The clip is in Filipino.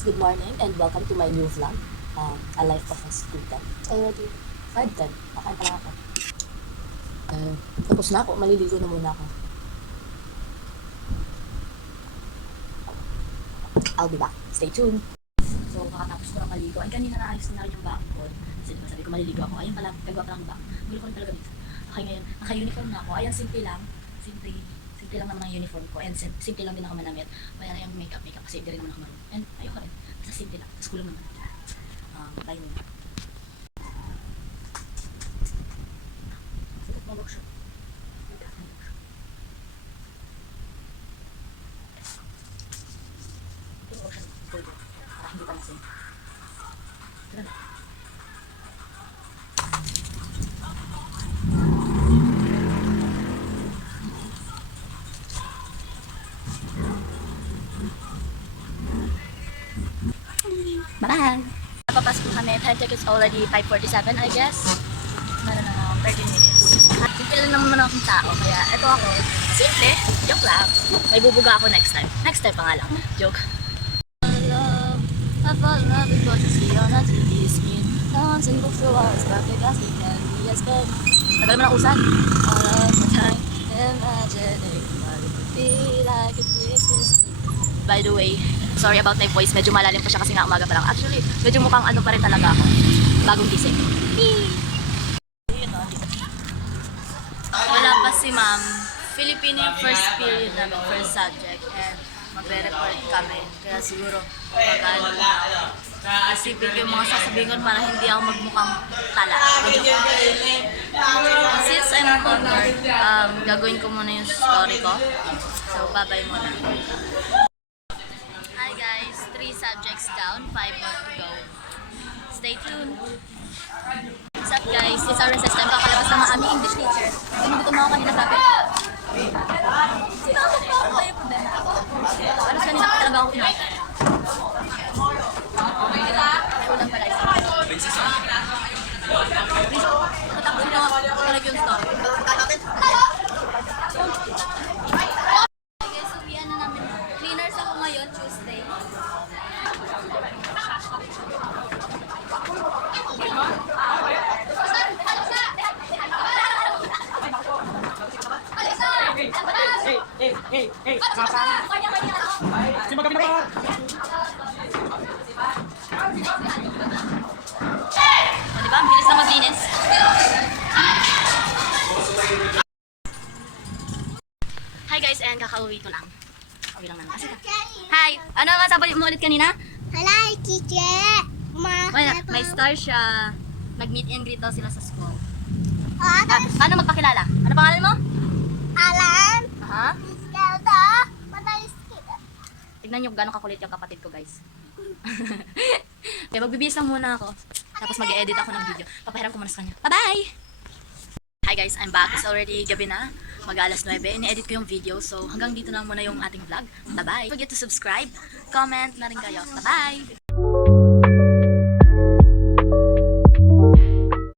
guys, good morning and welcome to my new vlog. A life of a student. Already 5:10. Kakain pa lang ako. Tapos na ako, maliligo na muna ako. I'll be back. Stay tuned. So, kakatapos ko lang maligo. Ay, kanina naayos na rin yung bag ko. Kasi diba sabi ko maliligo ako. Ayun pala, gagawa pa lang bag. Gulo ko rin talaga dito. Okay, ngayon, naka-uniform na ako. Ayan, simple lang. Simple lang naman ang uniform ko. And simple lang din ako manamit. Kaya na yung makeup kasi hindi rin naman ako marunong. And ayoko rin. Basta simple lang. Tapos kulang naman. Tayo muna. Sikat mo workshop. Para hindi pa nasin. Tara na. Bye! Napapasok kami. Time check is already 5:47 I guess. Meron na 13 minutes. At simple lang naman akong tao. Kaya eto ako. Simple. Joke lang. May bubuga ako next time. Next time pa nga lang. Joke. I fall in love with what you see on a TV screen. Now I'm single for hours, but the gas we can be as bad. Tagal mo na usan. All of the time, imagining what it would be like if we existed. By the way, sorry about my voice. Medyo malalim pa siya kasi nga umaga pa lang. Actually, medyo mukhang ano pa rin talaga ako. Bagong gising. Wala pa si ma'am. Filipino yung first period namin, first subject. And magre-report kami. Kaya siguro, mag-ano na ako. Isipin ko yung mga sasabihin ko para hindi ako magmukhang tala. Since I'm honored, gagawin ko muna yung story ko. So, bye-bye muna. Hi guys, 3 subjects down, 5 more to go. Stay tuned. What's up guys? It's our recess time. Kakalabas ng mga aming English teacher. Gutom ako kanina sabi. Sinakot pa ako. Ayaw po din. Alas kanina pa talaga ako kinain. Ay, ulang pala isa. Tatakbo na ako talaga yung story. Okay guys, uwian na namin. Cleaners ako ngayon, Tuesday. Hey, masama. Si magabi na pa. Diba? Ang bilis na maglinis. Hi guys, and kakauwi ko lang. Uwi lang naman. Hi! Ano nga sabi mo ulit kanina? Hello, teacher. May star siya. Nag-meet and greet daw sila sa school. Oh, Paano magpakilala? Ano pangalan mo? Alan. Ha? Zelda. Madalis kita. Tignan nyo gano'ng kakulit yung kapatid ko guys. Okay, magbibihis lang muna ako. Tapos mag-edit ako ng video. Papahiram ko muna sa kanya. Bye-bye! Hi guys, I'm back. It's already gabi na. Mag-alas 9. Ini-edit ko yung video. So hanggang dito na muna yung ating vlog. Bye-bye! Don't forget to subscribe, comment na rin kayo. Bye-bye!